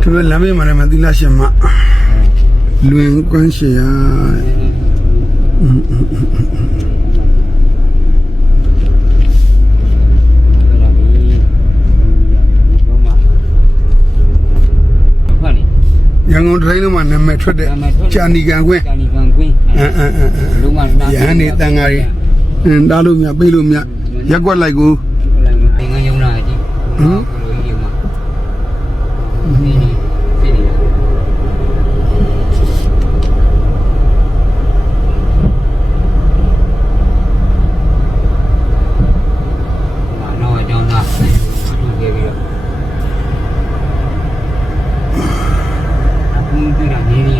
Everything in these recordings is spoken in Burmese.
သူတို့လမ်းမေးမှာလည်းမသီလရှင်မလွင်ကွမ်းရှေရရန်ကုန်တိုင်းလုံးမှာနာမည်ထွက်တဲ့ကြာနီကန်ကွင်းကြာနီကန်ကွင်းအင်းအင်းအင်းအင်းလုံးဝနားရဟန်းနေတန်ဃာတွေအင်းတားလို့မြပိတ်လို့မြရက်ွက်လိုက်ကိုသင်္ကန်းယုံလာကြီးဟမ်လိုကြီးမှာဒီဒီဒီဒီမာနောအကြောင်းသားထုတ်ခဲ့ပြီးတော့အခုတွေ့တာနေနေ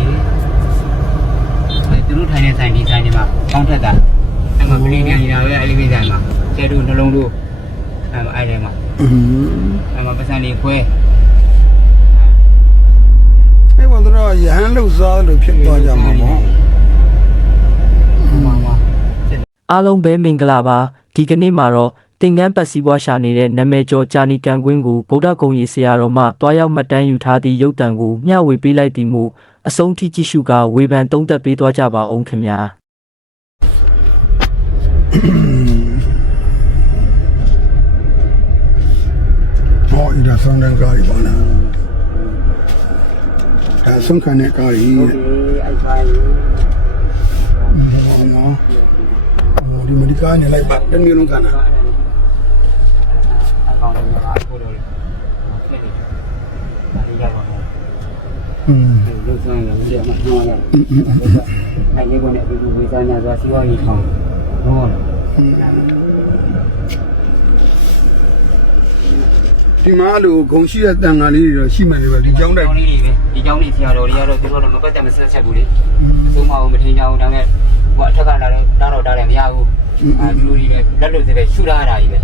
အဲသူတို့ထိုင်နေဆိုင်ဒီဆိုင်ဒီမှာကောင်းထက်တာအဲ့မှာပလင်းနေနေတာပဲအဲ့ဒီမိဆိုင်မှာကျဲတို့နှလုံးတို့အဲ့မှာအဲ့ဒီမှာ အင်းအဲ့မှာပစံလေးခွဲအဲ့ဘာတော့ရဟန်းလှုပ်စားလို့ဖြစ်သွားကြမှာပေါ့မှာမှာအားလုံးပဲမင်္ဂလာပါဒီကနေ့မှာတော့သင်္ကန်းပတ်စည်းပွားရှာနေတဲ့နာမည်ကျော်ဂျာနီကန်ကွင်းကိုဗုဒ္ဓဂုံကြီးဆရာတော်မှတွားရောက်မှတ်တမ်းယူထားသည့်ရုပ်တံကိုမျှဝေပေးလိုက်သည်မို့အဆုံးထိကြည့်ရှုကဝေဖန်သုံးသပ်ပေးသွားကြပါအောင်ခင်ဗျာ ဟောဤဒါဆောင်တဲ့ကားကြီးပါလားဒါဆုံးခံတဲ့ကားကြီးဒီအဲ့ဖိုင်ဟောနော်ဟောဒီမဒီကားနေလိုက်ပါတမျိုးလုံးကန်တာအကောင်လေးမှာအခုလိုဖြစ်နေဒါလေးရပါမယ်อืมလူဆောင်ရုံးတဲ့မှာနှောရတယ်အဲ့ဒီကနေဒီလူဝေးစားညာသွားစီဝါကြီးထောင်းဟော ဒီမှာအဲ့လိုဂုံရှိတဲ့တန်ခါလေးတွေတော့ရှိမှန်တယ်ပဲဒီကျောင်းတိုင်းလေးတွေပဲဒီကျောင်းလေးဆရာတော်တွေကတော့သူတို့တော့မပတ်သက်မဆက်ချက်ဘူးလေအဆုံးမအောင်မထင်ကြဘူးဒါပေမဲ့ဟိုအထက်ကလာတော့တားတော့တားတယ်မရဘူးအဲလူတွေလည်းလက်လွတ်စတဲ့ရှူလာတာကြီးပဲအဲ့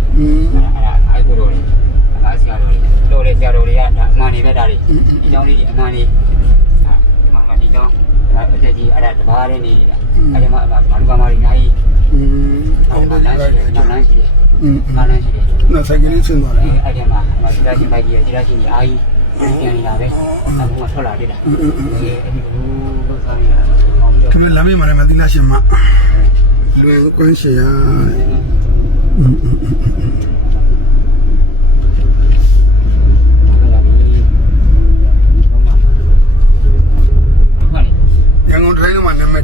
ဒါအဲ့ကိုတော့အဲ့ဆရာတော်တွေတော်တယ်ဆရာတော်တွေကဒါအမှန်တွေပဲဒါတွေဒီကျောင်းလေးကြီးအမှန်တွေအမှန်မှဒီကျောင်းအဲ့ဒါကြီးအဲ့ဒါတပါးလေးနေတာအဲ့ဒီမှာအမှန်ဘာလို့ဘာမှမရနိုင်ဘူးအင်းအောင်တယ်လမ်းရှိတယ် ကားလမ်းရှိတယ်။နောက်ဆိုင်ကလေးဆင်းသွားတယ်။အဲ့ဒီမှာဒီလားချင်းဘိုက်ကြီးရဲ့ဒီလားချင်းကြီးအားကြီးပြန်နေတာပဲ။အခုမှထွက်လာသေးတာ။အဲ့ဒီဘူးစားရတာ။ခင်ဗျလမ်းမေးမှာလည်းမသိလားရှင်မ။လွယ်ကွန်းရှင်ရ။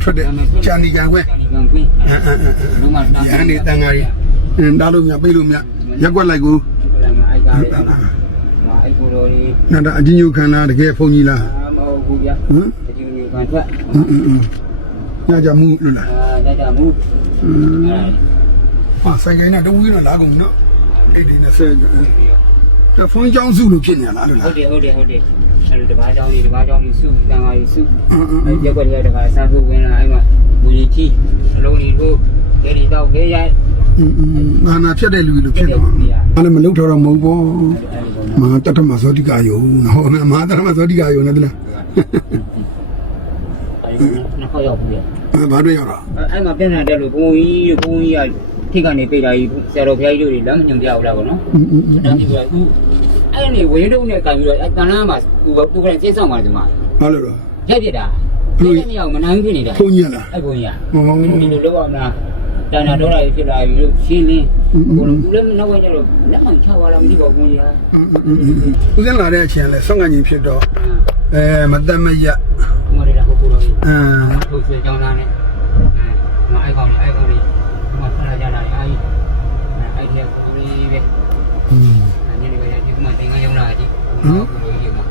ထွက်တယ်ကြာနေကြွယ်ဟမ်ဟမ်ဟမ်ဟမ်ရန်နေတန်ဃာကြီး အင်းတားလို့မြပိတ်လို့မြရက်ွက်လိုက်ကိုအိုက်ကားလေးအိုက်ကိုတော်လေးနာတာအချင်းညိုခံလားတကယ်ဖုန်ကြီးလားအာမဟုတ်ဘူးဗျာဟမ်ဒီလိုကန်ထွက်အင်းအင်းအင်းညကြမှုလို့လားအာဒါကြမှုအင်းဟာဆိုင်ကိန်းနဲ့တဝီးတော့လာကုန်နော်အဲ့ဒီနဲ့ဆဲတဖုန်းကြောင်းစုလို့ဖြစ်နေလားလို့ဟုလားတ်တယ်ဟုတ်တယ်ဟုတ်တယ်အဲ့ဒီတဘာကြောင်းလေးတဘာကြောင်းလေးစုတန်ပါလေးစုအင်းအင်းအဲ့ရက်ွက်ရတဲ့ခါဆန်းဖို့ဝင်လာအဲ့မှာဘူရီချီအလုံးကြီးကိုဒေဒီတော့ခဲရိုက် အင်းအင်းငါနာဖြစ်တဲ့လူလို့ဖြစ်တော့အဲ့လည်းမလုပ်တော့တော့မဟုတ်ဘောမဟာတတမဇောတိကယုံဟောမဟာတတမဇောတိကယုံနဲ့တလားအဲ့နှစ်ခေါက်ရောက်ပြီဘာတွေရောက်တော့အဲ့မှာပြန်လာတယ်လို့ဘုံကြီးဘုံကြီးကထိကနေပိတ်လာကြီးဆရာတော်ဘုရားကြီးတို့တွေလမ်းမညွန်ပြဘူးလားကောနော်အင်းအင်းအင်းတန်းပြီးတော့သူအဲ့ဒီဝင်းတုံးနဲ့ကန်ပြီးတော့အဲ့တန်လန်းမှာသူသူကလည်းစိတ်ဆောင်ပါတယ်ဒီမှာဘာလို့တော့ရက်ပြစ်တာဒီနေ့မရအောင်မနိုင်ဖြစ်နေတာဖုန်းကြီးလားအဲ့ဘုံကြီးဟောဒီလိုလောက်အောင်လား တန်တာတော့လာဖြစ်လာပြီလို့ရှင်းလင်းဘုံသူလည်းနောက်ဝင်ကြတော့လက်မှန်ချသွားလားမသိပါဘူးဘုံကြီးဟာဦးစင်းလာတဲ့အချိန်လဲဆောင်းကန်ကြီးဖြစ်တော့အဲမသက်မရဟိုမှာလည်းဟိုကိုတော့အမ်ဟိုဆွေကြောင်းသားနဲ့အဲမအိုက်ကောင်လေးအိုက်ကောင်လေးဟိုမှာဆက်လာကြတာလေအိုက်အဲ့ဒီကိုလေးပဲอืมအဲ့ဒီကဒီမှာတင်ကရုံလာကြီးဟိုကိုလိုကြီးမှာ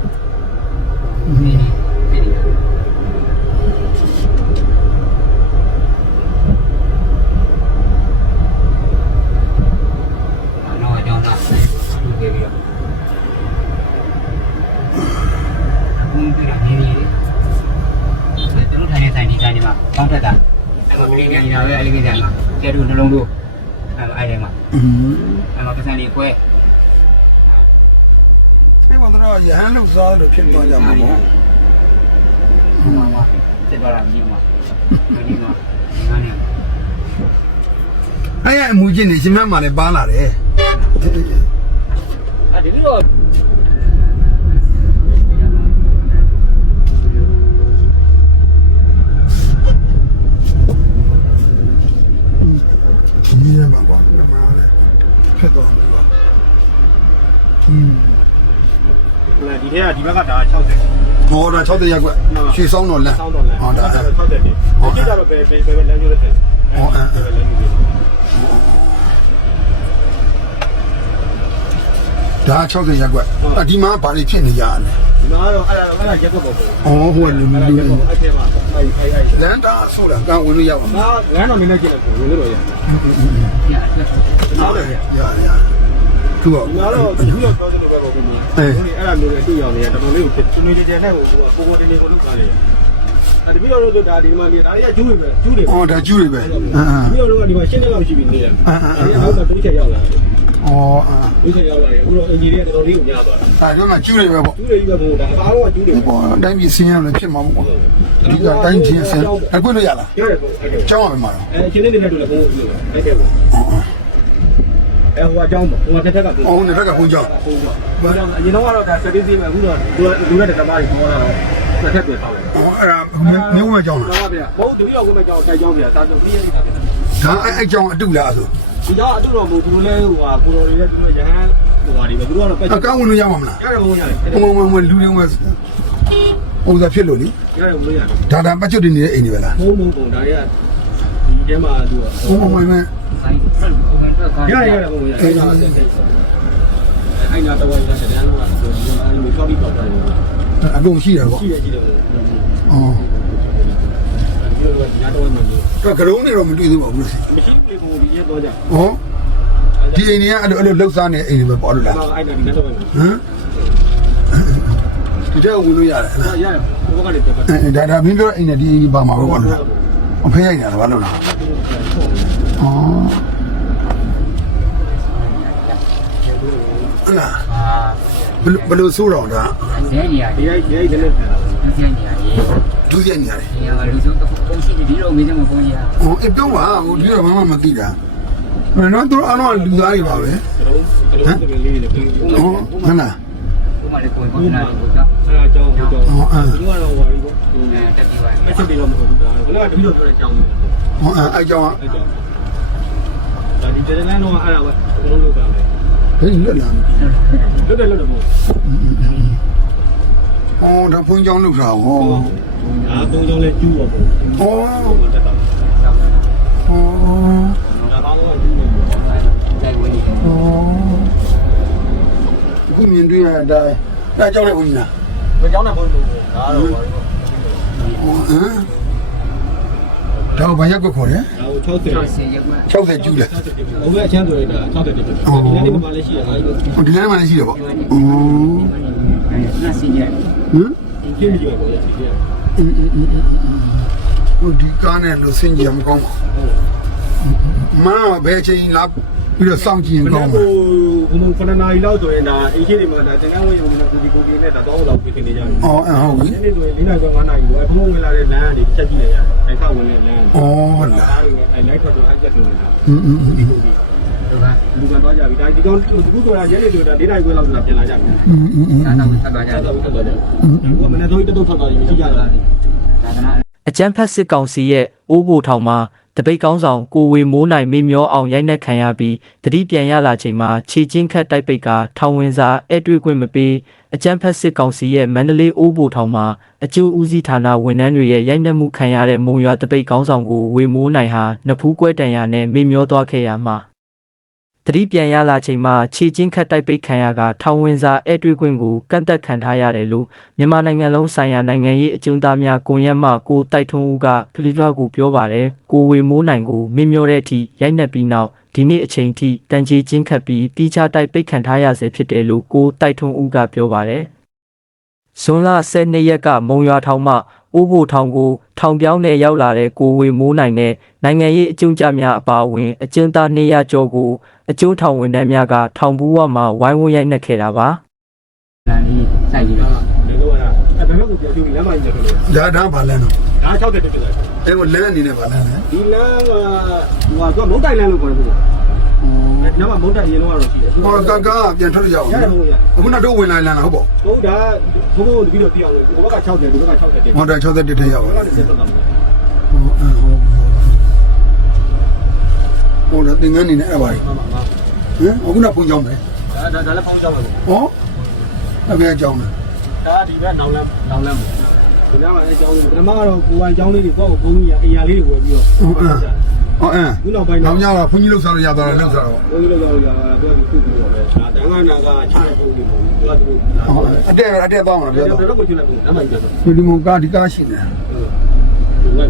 ကျဲတို့နှလုံးတို့အဲ့အဲ့ဒီမှာอืมအဲ့မှာပစံလေးကွဲအဲ့ဘာတော့ရဟန်းလို့စားလို့ဖြစ်သွားကြမှာပေါ့ဟိုမှာမှာစစ်ပါလာမြင်မှာဒီမှာငါနဲ့အဲ့ရအမူချင်းနေရှင်မမှာလည်းပါလာတယ်အဲ့ဒီလို နည်းနဲ့မှာပေါ့ဒီမှာလည်းဖြစ်သွားတယ်ပေါ့อืมလဲဒီထက်ကဒီဘက်ကဒါ60ဟောဒါ60ရက်ကွရွှေဆောင်းတော်လမ်းဆောင်းတော်လမ်းဟောဒါ60ရက်ဒီကြတော့ဘယ်ဘယ်ဘယ်လမ်းမျိုးလဲဟောအဲဒါ60ရက်ကွအဒီမှာဘာတွေဖြစ်နေရလဲ ဒီမှာတော့အဲ့ဒါတော့အဲ့ဒါရက်ကွက်ပေါ့ပေါ့ဩဟိုကလူအဲ့ဒါလူရက်ကွက်အဲ့ထဲမှာအဲ့အဲ့အဲ့လမ်းတာဆိုလားကဝင်လို့ရပါမလားငါလမ်းတော့နည်းနည်းကျင်တယ်ဝင်လို့တော့ရပြအဆက်နားတယ်ဒီရရသူကမှာတော့ဒီလိုပြောတဲ့ဘက်ပေါ့ဒီမှာအဲ့ဒါမျိုးလေးတွေ့ရအောင်လေတော်တော်လေးကိုဖြစ်နေနေတယ်နဲ့ဟိုကိုကိုတင်းနေကိုလုပ်တာလေအဲ့ဒီပြီးတော့ဒါဒီမှာဒီဒါတွေကကျူးတွေပဲကျူးတွေဩဒါကျူးတွေပဲအာပြီးတော့ဒီမှာရှင်းနေလောက်ရှိပြီနေတယ်အဲ့ဒါတော့တိကျရောက်လာတယ် ဩအာတိကျရောက်လာတယ်အခုတော့အင်ဂျီတွေကတော်တော်လေးကိုညသွားတာဒါကြောင့်ကျူးတွေပဲပေါ့ကျူးတွေကြီးပဲဘို့ဒါအားလုံးကကျူးတွေဘောတိုင်းပြည်စင်းရလည်းဖြစ်မှာပေါ့ဒီကတိုင်းချင်းစင်းအခုလို့ရလားရတယ်ပေါ့အဲ့ဒါကျောင်းရမှာတော့အဲအချင်းလေးတွေနဲ့တူတယ်ဘို့အဲ့ဒါပေါ့အဲဟိုအကြောင်းပေါ့ဟိုတစ်ထက်ကဘို့ဩနေဘက်ကဘုံကျောင်းဟိုပေါ့ဘာကြောင့်အရင်တော့ကတော့ဒါစတေးသေးပဲအခုတော့လူလူနဲ့တမားတွေခေါ်တာတော့တစ်ထက်ပြန်ပေါက်တယ်ဩအဲ့ဒါမျိုးဝဲကျောင်းလားဟုတ်ပါဗျာဘုတ်တပည့်တော်ကမှကြောင်းတိုက်ကြောင်းဗျာသာတော့ပြီးရတာဗျာဒါအဲ့အဲ့ကျောင်းအတူလားဆို ဒီတော့အတူတော်မဟုတ်ဘူးလေဟိုဟာကိုတော်တွေနဲ့သူတို့ရဟန်းဟိုဟာတွေပဲသူတို့ကတော့ပက်အကောင်းဝင်လို့ရမှာမလားရတယ်ဘုံရတယ်ဘုံဘုံဘုံလူတွေဝဲဥစားဖြစ်လို့လေရတယ်ဘုံရတယ်ဒါဒါပတ်ချွတ်တင်နေတဲ့အိမ်တွေပဲလားဘုံဘုံပုံဒါတွေကဒီထဲမှာသူကဘုံဘုံဘုံမဲဆိုင်ဖက်လို့ဘယ်တော့ကောင်းရရရဘုံရအဲ့ဒါအဲ့နာတော့ရတဲ့တန်းတော့ဒီမှာအဲ့လိုချောပြီးတော့တယ်အကုန်ရှိတယ်ပေါ့ရှိရရှိတယ်ဩဒီလိုကညာတော့မှမရှိတော့ကရုံးနေတော့မတွေ့သေးပါဘူးလို့လေဘုံဒီ ရက်တော့ကြဟောဒီအိမ်တွေကအဲ့လိုအဲ့လိုလှုပ်ရှားနေအိမ်တွေပဲပေါ့လို့လားအဲ့ဒါဒီကတော့ပဲဟမ်ဒီတော့ဝင်လို့ရတယ်နော်ရရဘုံကနေပြတ်အဲဒါဒါမင်းပြောတဲ့အိမ်နဲ့ဒီအိမ်ပါမှာပဲပေါ့လို့လားအဖေးရိုက်နေတာဘာလို့လားဩဟုတ်လားအာဘယ်လိုဘယ်လိုဆိုးတော့ဒါဇင်းနေရဒီဒီရိုက်ဒီရိုက်တဲ့နဲ့ဇင်းနေရဒီဒုစရိုက်နေရတယ်ဒီကလူစုပုံရှိဒီလိုမေးတယ်မပုံရ။ဟောအပြောပါဟိုဒီတော့မမမသိတာ။ အဲ့တော့သူတို့အားလုံးလူသားတွေပါပဲကျွန်တော်တို့လေးလေးပြင်။ဟောဟုတ်လားဘုမလေးကိုပုံနာကိုကြောင်းအဲ့ဒါကြောင်းကြောင်း။ဟောအဲဒီကတော့ဟိုပါပြီပေါ့အဲတက်ပြီးပါအချက်တွေတော့မဟုတ်ဘူးဒါကတပည့်တော်ပြောတဲ့ကြောင်းပဲဟောအဲအကြောင်းအဲ့ကြောင်းဒါဒီကျတဲ့လမ်းတော့အဲ့ဒါပဲဘုံလုံးလောက်တာပဲဟေးလွတ်လာလွတ်တယ်လွတ်တယ်မဟုတ်။ဟောဒါဖုန်းကြောင်းလောက်တာဟောဒါသုံးကြောင်းလဲကျူးပါဘုံ။ဟောတက်တာဟော အတိုင်းဒါကြောင်းလည်းဘုန်းကြီးလားဘယ်ကြောင်းနဲ့ဘုံလို့ဒါတော့ပါ။ဟောဟမ်ဒါဘာရက်ကိုခေါ်လဲဒါကို60ဆင်ရက်မှာ60ကျူးလဲဘုံရဲ့အချမ်းဆိုရင်ဒါ60တက်တယ်ဒီနေ့ဒီမှာလည်းရှိရအားကြီး။ဟောဒီနေ့မှလည်းရှိတယ်ပေါ့။ဟောအဲဆင်ရက်ဟမ်ဒီကြည့်ကြည့်ပါဘုံရဲ့ဒီကဟိုဒီကားနဲ့လို့ဆင်ကြရမကောင်းပါဘူးမမဘယ်ချိန်လာပြီးတော့စောင့်ကြည့်ရင်မကောနေ့င်းကပါ ဘုံဘုံခဏနာရီလောက်ဆိုရင်ဒါအင်းကြီးတွေမှာဒါတကယ်ဝင်ဝင်လာဒီကိုကြီးနဲ့ဒါတော့လောက်ပြင်နေကြတယ် အော်အဟုတ်ပြီ ဒီနေ့ဆိုရင်၄နာရီကျော်၅နာရီတော့ဘုံဝင်လာတဲ့လမ်းကနေချက်ကြည့်လိုက်ရတယ်။အဲ့ခဝင်တဲ့လမ်း အော်လာ အားလုံးအဲ့လိုက်ထွက်တော့အချက်ဆုံးနေတာ อืมอืมอืม ဒီကိုကြီး တို့က လူကတော့ကြပြီဒါဒီကောင်ဒီခုဆိုတာရဲလေဆိုတာ၄နာရီခွဲလောက်ဆိုတာပြင်လာကြပြီ อืมอืม သာသာဆက်သွားကြ ။ တယ် အဲ့ဒါကိုထွက်သွားတယ်။ဒီကမနေ့တော့တက်တော့ထွက်သွားပြီမရှိကြတော့ သာသနာ အကြမ်းဖက်စစ်ကောင်စီရဲ့အိုးဘိုထောင်မှာ တပိတ်ကောင်းဆောင်ကိုဝေမိုးနိုင်မေမျောအောင်ရိုက်နှက်ခံရပြီးတတိပြန်ရလာချိန်မှာခြေချင်းခတ်တိုက်ပိတ်ကထောင်ဝင်စာအဲ့တွေ့ခွင့်မပေးအကြမ်းဖက်စစ်ကောင်စီရဲ့မန္တလေးအိုးဘိုထောင်မှာအကျိုးဦးစီးဌာနဝန်ထမ်းတွေရဲ့ရိုက်နှက်မှုခံရတဲ့မုံရွာတပိတ်ကောင်းဆောင်ကိုဝေမိုးနိုင်ဟာနဖူးကွဲတန်ရာနဲ့မေမျောသွားခဲ့ရမှာ တတိပြန်ရလာချိန်မှာခြေချင်းခတ်တိုက်ပိတ်ခံရကထောင်ဝင်စာအဲ့တွေ့ခွင့်ကိုကန့်သက်ခံထားရတယ်လို့မြန်မာနိုင်ငံလုံးဆိုင်ရာနိုင်ငံရေးအကျဉ်းသားများကွန်ရက်မှကိုတိုက်ထွန်းဦးကခလီထွားကိုပြောပါတယ်ကိုဝေမိုးနိုင်ကိုမင်းမျောတဲ့အထိရိုက်နှက်ပြီးနောက်ဒီနေ့အချိန်ထိတန်ကြီးချင်းခတ်ပြီးတီးခြားတိုက်ပိတ်ခံထားရဆဲဖြစ်တယ်လို့ကိုတိုက်ထွန်းဦးကပြောပါတယ် ဇွန်လ12ရက်ကမုံရွာထောင်မှအိုးဘိုထောင်ကိုထောင်ပြောင်းနဲ့ရောက်လာတဲ့ကိုဝေမိုးနိုင်နဲ့နိုင်ငံရေးအကျဉ်းချများအပါအဝင် အကျဉ်းသား200ကျော်ကိုအကျိုးထောင်ဝန်ထမ်းများကထောင်ဘူးဝမှာဝိုင်းဝန်းရိုက်နှက်ခဲ့တာပါလာလေးစိုက်ပြီးတော့ဒီလိုကအဲ့ဘယ်ဘက်ကိုပြောပြပြီးလမ်းမကြီးတယ်လို့ဒါဒါဘာလဲနော်။ဒါ60တက်တက်တယ်အဲ့ကိုလမ်းအနေနဲ့ဘာလဲလဲ။ဒီလမ်းကဟိုကမုတ်တိုင်လမ်းလို့ခေါ်တယ်ကွာ။ အဲ့ဒီမှာမုတ်တိုင်ရင်တော့ရှိတယ်။ဟောကာကာပြန်ထွက်ရအောင်ရတယ်ဟုတ်ရအခုနောက်တော့ဝင်လာလမ်းလားဟုတ်ပေါ့။ဟုတ်ဒါဘုံဘုံတပည့်တော်ပြအောင်ဒီဘက်က60ဒီဘက်က60တက်ဟောဒါ61တက်ရအောင်ဘဟောက်ကတက်တက်တာဟောဟောဒါသင်္ကန်းနေနဲ့အဲ့ပါဟင်အခုနောက်ဖုန်းကြောင်းပဲဒါဒါဒါလည်းဖောင်းကြောက်ပါဘူးဟောအဖေအကြောင်းလဲဒါဒီဘက်နောင်လမ်းနောင်လမ်းပေါ့ဒီနားမှာအဲကျောင်းလေးပထမကတော့ကိုဝိုင်ကျောင်းလေးတွေကိုယ့်ကိုဘုန်းကြီးကအရာလေးတွေဝယ်ပြီးတော့ ဟောအင်းဟောအင်းခုနောက်ပိုင်းနောက်ညတော့ဘုန်းကြီးလှုပ်ရှားလို့ရသွားတယ်လှုပ်ရှားတော့ဘုန်းကြီးလောက်တော့ရတာသူကသူ့ပြီးတော့ပဲဒါတန်ခါနာကချတဲ့ပုံလေးပေါ့သူကသူ့ဟောအတက်အတက်သွားမှာပြောပြောတော့တော့တော့ကိုချလိုက်ပုံအမှန်ပြောတော့ဒီမုံကားဒီကားရှိတယ်ဟုတ်ကဲ့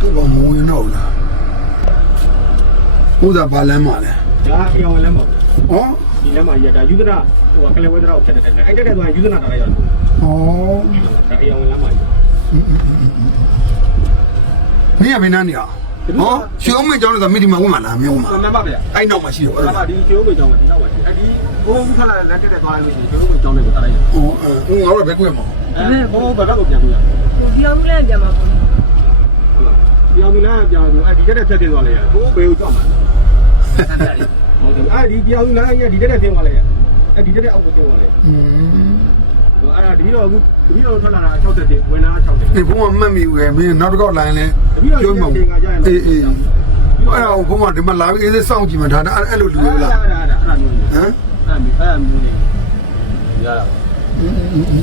သူ့ဘာမဝင်တော့လားဘုရားဘာလမ်းမှာလဲဒါအရောင်လမ်းပေါ့ဟောဒီ လမ်းမှာရတာယူဒနာဟိုကကလေးဝဲဒနာကိုဖြတ်တဲ့တယ်အဲ့တက်တဲ့သွားယူဒနာတာလိုက်ရတယ်ဟောဒါအရောင်လမ်းမှာမင်းကဘယ်နားနေအောင်ဟောရှုံးမကြောင်းလို့ဆိုမိဒီမှာဝင်မှာလားမင်းဝင်မှာမှန်ပါဗျာအဲ့နောက်မှာရှိတော့ဘာမှဒီကျိုးကိုကြောင်းဒီနောက်ပါရှိအဲ့ဒီဘုံခလာလမ်းတက်တဲ့သွားလိုက်လို့ရှိရင်ကျိုးကိုကြောင်းလေးကိုတားလိုက်ရဟောအဲငါတို့ဘယ်ကွက်မှာအဲဘုံဘက်ကိုပြန်ပြရဒီအောင်လည်းပြန်မှာပေါ့ဒီအောင်ဒီလမ်းပြန်လို့အဲ့ဒီတက်တဲ့ဖြတ်တင်သွားလိုက်ရဘိုးဘေကိုကြောက်မှာဆန်းပြလေ ဟုတ်တယ်အဲ့ဒီဒီအောင်ဒီလမ်းရဲ့ဒီတက်တဲ့တင်သွားလိုက်ရအဲ့ဒီတက်တဲ့အောက်ကိုတင်သွားလိုက်อืมအဲ့ဒါဒီတော့အခုဒီတော့ထွက်လာတာ60တင်ဝင်လာ60တင်ဒီဘုံကမှတ်မိဦးရဲ့မင်းနောက်တစ်ခေါက်လိုင်းလဲပြောမှာအေးအေးအဲ့ဒါဘုံကဒီမှာလာပြီးအေးစေးစောင့်ကြည့်မှာဒါအဲ့လိုလူရလားအဲ့ဒါအဲ့ဒါအဲ့ဒါမျိုးဟမ်အဲ့ဒါမျိုးနေရတာ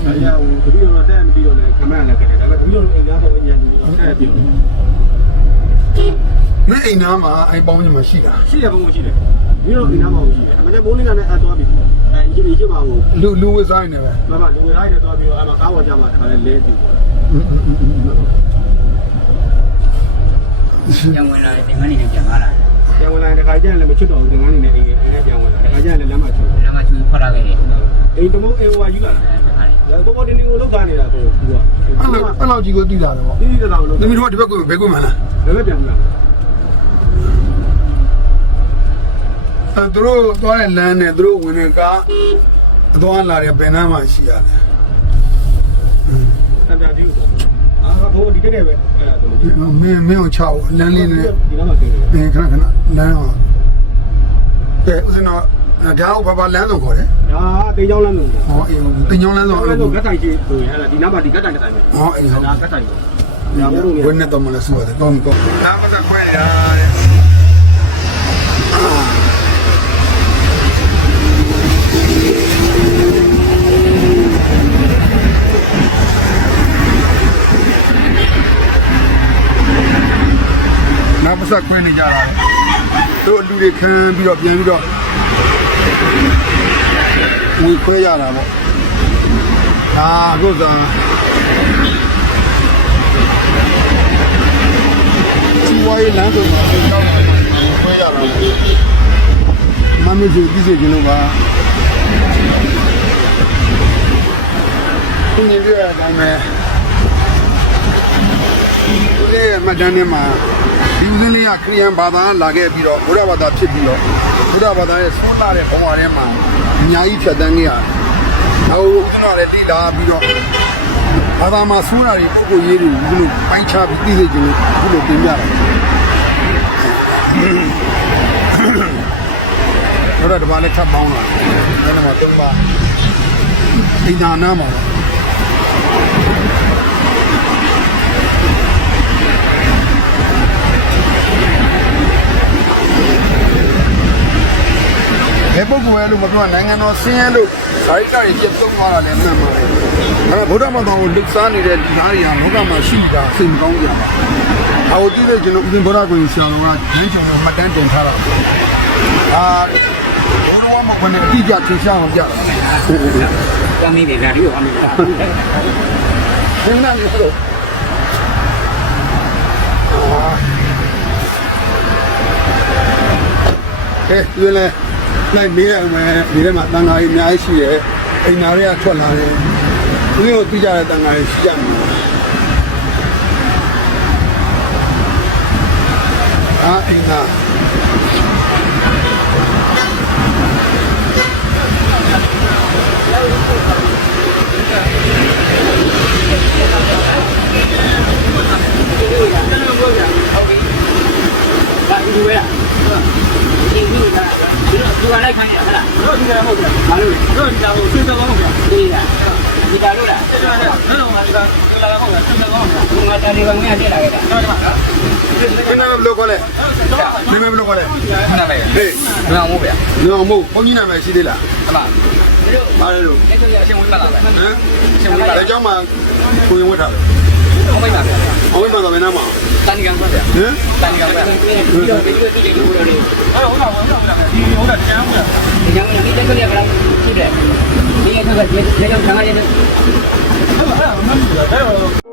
အဲ့ရဟိုတပီတော့တဲ့မပြီးတော့လည်းခမရလည်းကြတယ်ဒါပေမဲ့တပီတော့အိမ်သားပေါ်ညံပြီးတော့တဲ့ပြီးတော့မင်းအိမ်နားမှာအဲ့ပေါင်းချင်မှာရှိတာရှိတယ်ဘုံရှိတယ် ပြီးတော့အိမ်သားပေါ်ရှိတယ်အမှန်တမိုးလေးကလည်းအသွားပြီးအဲအကြီးကြီးမှာဟိုလူလူဝဆိုင်နေပဲမမလူဝိုင်းနဲ့သွားပြီးတော့အမှကားပေါ်ကြမှာဒါလည်းလဲပြီးပြန်ဝင်လာတယ်တင်မနေနဲ့ပြန်လာတယ်ပြန်ဝင်လာတဲ့ခါကျရင်လည်းမချွတ်တော့ဘူးတင်ငန်းနေနေအိမ်နဲ့ပြန်ဝင်လာတဲ့ခါကျရင်လည်းလမ်းမှာချွတ်လမ်းမှာချူဖောက်လာခဲ့တယ်အိမ်တမိုးအိမ်ဟိုကယူလာတာဒါဘောဘောတင်းတင်းကိုလောက်ထားနေတာကိုသူကအဲ့လိုအဲ့လိုကြီးကိုသိတာတော့ဒီဒီတောင်လို့သမီးတို့ကဒီဘက်ကိုဘယ်ကိုမှလားလည်းပြန်ပြလာ သူတို့သွားတဲ့လမ်းနဲ့သူတို့ဝင်တဲ့ကားအသွားလာတဲ့ဘယ်နားမှာရှိရတယ်တန်တာဒီအာဘောဒီတဲ့ပဲအဲ့ဒါဆိုလို့မင်းမင်းကိုချောက်လမ်းလေးနဲ့ဒီနားမှာကျင်းတယ်အဲခဏခဏလမ်းအောင်ကဲဦးစင်တော့ဒါကိုဘာဘာလမ်းဆုံးခေါ်တယ်ဒါတေးကြောင်းလမ်းလို့ဟောအေးတင်ညောင်းလမ်းဆုံးအဲ့အဲ့ဒါလိုဆိုကတ်တိုင်ကြီးဆိုရင်အဲ့ဒါဒီနားမှာဒီကတ်တိုင်ကတိုင်ပဲဟောအေးဟုတ်ဒါကတ်တိုင်ညာဘုံလို့ဝင်းနဲ့တော့မလဲဆိုရတယ်ကောင်းကောင်းဒါမှသာခွဲရတဲ့ တို့လူတွေခံပြီးတော့ပြန်ပြီးတော့ဝီခွဲရတာပေါ့ဒါကုသာစီဝိုင်းလမ်းတို့မှာကြောက်တာခွဲရတာမမကြီးဒီစိတ်ကလေးပါဒီနေ့ပြရတိုင်းမဲ့ဒီလေမဒန်နဲ့မှာ ဒီဦးစင်းလေးကခရီးယန်ဘာသာလာခဲ့ပြီးတော့ဘုရားဘာသာဖြစ်ပြီးတော့ဘုရားဘာသာရဲ့ဆွမ်းလာတဲ့ဘဝထဲမှာအများကြီးဖြတ်တန်းခဲ့ရတယ်။နောက်ဦးစင်းကလည်းတိလာပြီးတော့ဘာသာမှာဆွမ်းလာတဲ့ပုဂ္ဂိုလ်ရေးတွေကိုဒီလိုပိုင်းခြားပြီးသိစေခြင်းလို့ဒီလိုတင်ပြတာ။တော့ဒီမှာလည်းထပ်ပေါင်းလာတယ်။ဒါနဲ့မှသုံးပါအိမ်သာနာမှာ ဘယ်ပုဂ္ဂိုလ်ရဲ့လို့မပြောနိုင်ငံတော်ဆင်းရဲလို့ဓာရိကတွေပြတ်သုံးသွားတာလည်းမှန်ပါတယ်။အဲဗုဒ္ဓဘာသာကိုလှုပ်ရှားနေတဲ့ဒီသားတွေကလောကမှာရှိတာစိတ်မကောင်းကြပါဘူး။အဟိုတည်တဲ့ကျွန်တော်ဥပ္ပဗုဒ္ဓကိုဆရာတော်ကဒီချုံကိုမှတ်တမ်းတင်ထားတာ။အာဘုရားမကွနဲ့အတိအကျသင်ရှားအောင်ပြတာ။ဟုတ်ဟုတ်ဟုတ်တောင်းနေတယ်ဒါလေးကိုအမေက။သင်္ကန်းလေးဆိုတော့ကဲဒီ လေလိုက်မေးရမယ်ဒီထဲမှာတန်ခါးကြီးအများကြီးရှိတယ်အိမ်သားတွေကထွက်လာတယ်သူတို့သိကြတဲ့တန်ခါးကြီးရှိကြမှာအာအိမ်သား နာမည်ဟေးနာမို့ဗျာနာမို့ဘုန်းကြီးနာမည်ရှိသေးလားအမဘာလဲလို့အရှင်ဝင်းမလားဟမ်အရှင်ဝင်းမလားအเจ้าမှာကိုရင်ဝတ်တာပဲအမိတ်ပါဗျာအမိတ်ပါတော့မနာမတန်ကန်ပါဗျာဟမ်တန်ကန်ပါပြီးတော့ဒီလိုတိတိကျကျလို့လေအဲ့ဟုတ်တာဟုတ်တာဟုတ်တာဒီဟုတ်တာတရားဟုတ်တာတရားဟုတ်တာဒီတက်ကြရပါလားဖြစ်တယ်ဒီအဲ့ဒါကဒီကံခံရတယ်ဟုတ်လားမမှန်ဘူးဗျာ